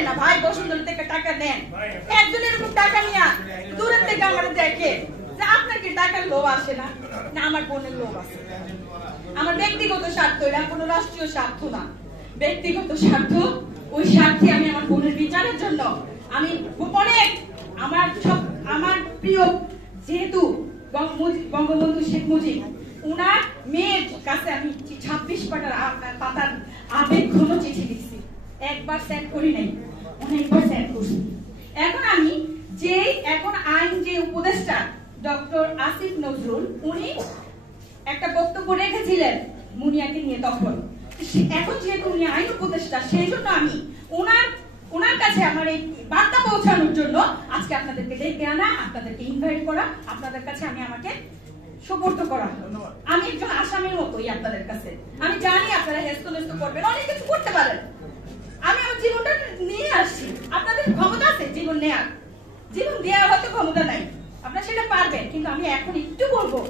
নেন না ভাই, বসুন্ধরা থেকে টাকা নেন। একজন এরকম টাকা নিয়ে দূরের থেকে আমার দেখে যে আপনার কি টাকার লোভ আসে না? না, আমার বোনের লোভ আছে। আমার ব্যক্তিগত স্বার্থ, এটা কোনো রাষ্ট্রীয় স্বার্থ না, ব্যক্তিগত স্বার্থ। ওই স্বার্থে আমি আমার বোনের বিচারের জন্য আমি অনেক আমার প্রিয় যেহেতু বঙ্গবন্ধু শেখ মুজিব, উনার মেয়ের কাছে আমি 26 পাতার আবেগঘন চিঠি লিখছি। একবার সেন্ড করি নাই, অনেকবার সেন্ড করছি। এখন আইন যে উপদেষ্টা ডক্টর আসিফ নজরুল, উনি একটা বক্তব্য রেখেছিলেন মুনিয়াকে নিয়ে। তখন এখন যেহেতু উনি আইন উপদেষ্টা, সেই জন্য আমি ওনার কাছে আমার এই বার্তা পৌঁছানোর জন্য আজকে আপনাদেরকে ডেকে আনা, আপনাদেরকে ইনভাইট করা, আপনাদের কাছে আমাকে সুপর্দ করা। আমি একজন আসামির মতোই আপনাদের কাছে। আমি জানি আপনারা হেস্তনেস্ত করবেন, অনেক কিছু করতে পারেন। আমি আমার জীবনটা নিয়ে আসছি, আপনাদের ক্ষমতা আছে জীবন নেয়ার, জীবন দেওয়ার হয়তো ক্ষমতা নাই, আপনারা সেটা পারবেন। কিন্তু আমি এখন একটু বলবো,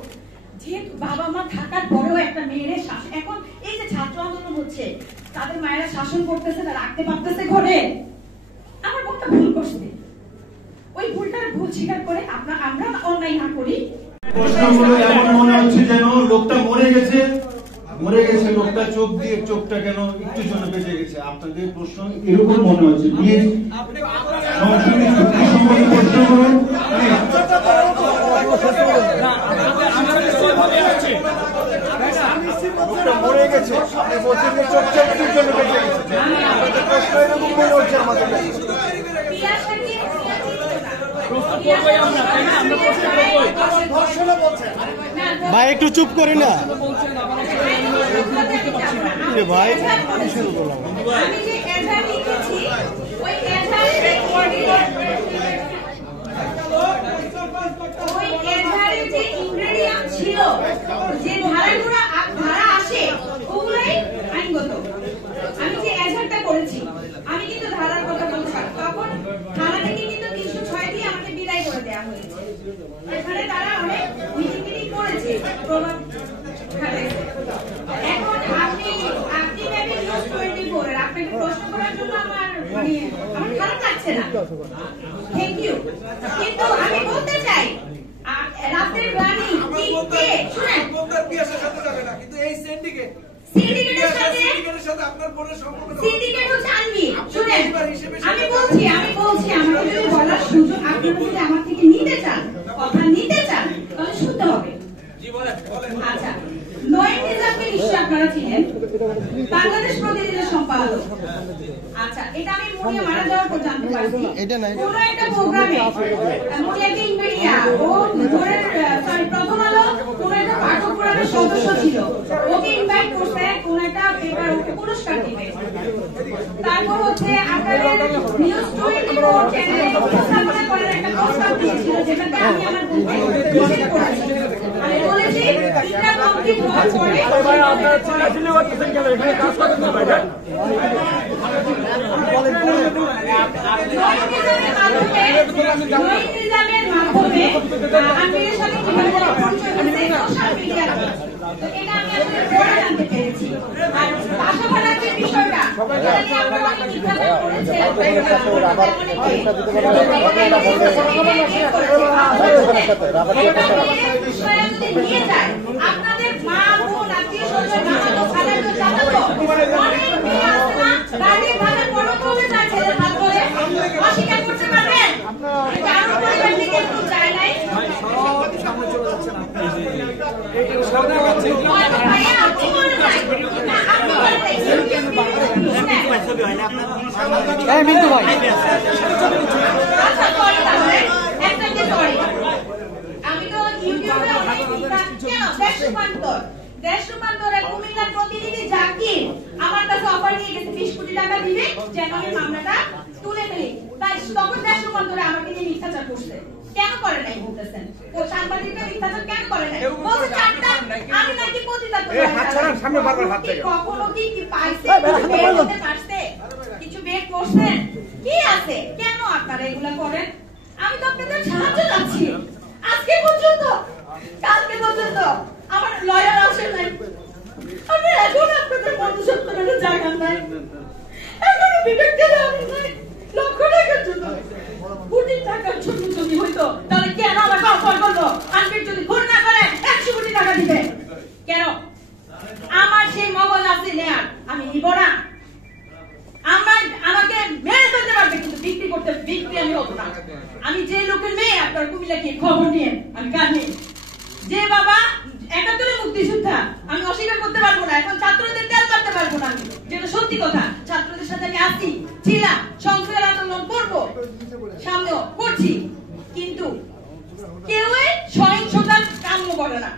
যেহেতু বাবা মা থাকার পরেও একটা মেয়ের শাসন, এখন এই যে ছাত্র আন্দোলন হচ্ছে, তাদের মায়েরা শাসন করতেছে না, রাখতে পারতেছে ঘরে। আমার বোনটা ভুল করছে, ওই ভুলটার ভুল স্বীকার করে আমরা অন্যায় না করি। প্রশ্নগুলো এমন মনে হচ্ছে যেন লোকটা মরে গেছে, লোকটা চোখটা কেন একটু জন্য বেঁচে গেছে। আপনাদের প্রশ্ন এরকম মনে হচ্ছে। প্লিজ প্রশ্ন করুন। মরে গেছে, আপনি বলছেন যে চোখটা একটুর জন্য বেঁচে গেছে। আপনাদের প্রশ্ন এরকম মনে হচ্ছে আমাদের। ভাই একটু চুপ করি না ভাই, শুরু করলাম। ছিল যে ধারা আসে ওগুলোই আইনগত। আমি যে এজাহারটা করেছি, আমি কিন্তু ধারার কথা বলতে পারি। তখন ধারা থেকে কিন্তু 306 দিয়ে আমাকে বিদায় করে দেওয়া হয়েছে। এখানে তারা অনেক মিটিং করেছে। এখন আপনি মেবি নিউজ 24 এর আপনাকে প্রশ্ন করার জন্য আমার খারাপ লাগছে না, থ্যাংক ইউ। কিন্তু আমি বলতে চাই, রাতের রানী শুনেন, কিন্তু এই সিন্ডিকেটের সাথে আপনার বোনের সম্পর্ক, সিন্ডিকেট হচ্ছে আনবি। শুনেন, আমি বলছি আমাকে যদি বলার সুযোগ আপনারা যদি আমার থেকে নিতে চান, কথা নিতে চান, তাহলে শুনতে হবে। আচ্ছা, নয়ন নিজামকে নিশ্চয়ই আপনারা চিনেন, বাংলাদেশ প্রতিদিনের সম্পাদক। আচ্ছা, এটা আমি মুনিয়া মারা যাওয়ার পর জানতে পারছি। কোন একটা প্রোগ্রামে মুনিয়াকে ইন্ডিয়া ও প্রথম আলো কোন একটা পাঠক ফোরামের সদস্য ছিল, ওকে ইনভাইট করছে কোন একটা পেপার, ওকে পুরস্কার দিবে। তারপর হচ্ছে আপনাদের নিউজ 24 চ্যানেলে উপস্থাপনা করার একটা প্রস্তাব দিয়েছিল, যেটাতে আমি আমার বোনকে নিষেধ করেছি। আমি বলেছি এটা কমপ্লিট হওয়ার পরে আপনারা চিল্লাচিল্লি করতেছেন কেন? এখানে কাজ করতে না ভাই। নিজামের মাধ্যমে আমিরের সাথে কিভাবে পরিচয় হয়েছে সোশ্যাল মিডিয়াতে, তো এটা আমি আসলে পরে জানতে পেরেছি। আর বাসা ভাড়ার যে বিষয়টা, এটা নিয়ে আপনারা অনেক নির্যাতন করেছেন, আপনাদের মা বোন আত্মীয় স্বজন নানাতো খালাতো চাচাতো অনেক মেয়ে আছে না, দাঁড়িয়ে থাকার পরও কমে যায় ছেলের হাত ধরে, অস্বীকার করতে পারবেন? কারো পরিবার থেকে একটু চায় নাই, মিন্টু ভাই আমি তো ইউটিউবে অনেক দেশ রূপান্তরের কুমিল্লার প্রতিনিধি জাকির আমার কাছে অফার নিয়ে গেছে 20 কোটি টাকা দিবে যেন আমি মামলাটা তুলে ফেলি। তাই তখন দেশ রূপান্তরে আমাকে নিয়ে মিথ্যাচার করছে। কেন করে নাই বলতেছেন? ও সাংবাদিকরা মিথ্যাচার কেন করে নাই? বলছে চারটা আমি নাকি পতিতা তো সামনে বারবার হাত থেকে কখনো কি পাইছে, বের হতে পারছে, কিছু বের করছেন কি আছে? কেন আপনারা এগুলা করেন? আমি তো আপনাদের সাহায্য চাচ্ছি। আজকে পর্যন্ত, কালকে পর্যন্ত আমার লয়ার আসে নাই। আমি এখন আপনাদের মনুষ্যত্বের জায়গা নাই, এখন বিবেক গেলে আমি নাই। লক্ষ টাকার জন্য, কোটি টাকার জন্য যদি হইতো তাহলে কেন আমাকে অফার করলো? আনবির যদি খুন না করে 100 কোটি টাকা দিবে কেন? আমার সেই মগজ আছে নেয়ার, আমি নিব না। আমাকে মেরে ফেলতে পারবে কিন্তু বিক্রি আমি হবো না। আমি যে লোকের মেয়ে, আপনার কুমিল্লা কি খবর নিয়ে আমি কাঁদি, যে বাবা 71 মুক্তিযোদ্ধা, আমি অস্বীকার করতে পারবো না। এখন ছাত্রদের তেল করতে পারবো না, আমি যেটা সত্যি কথা। ছাত্রদের সাথে আমি আছি, ছিলাম, সংস্কার আন্দোলন করবো, সামনেও করছি, কিন্তু কেউই সহিংসতার কাম্য করে না।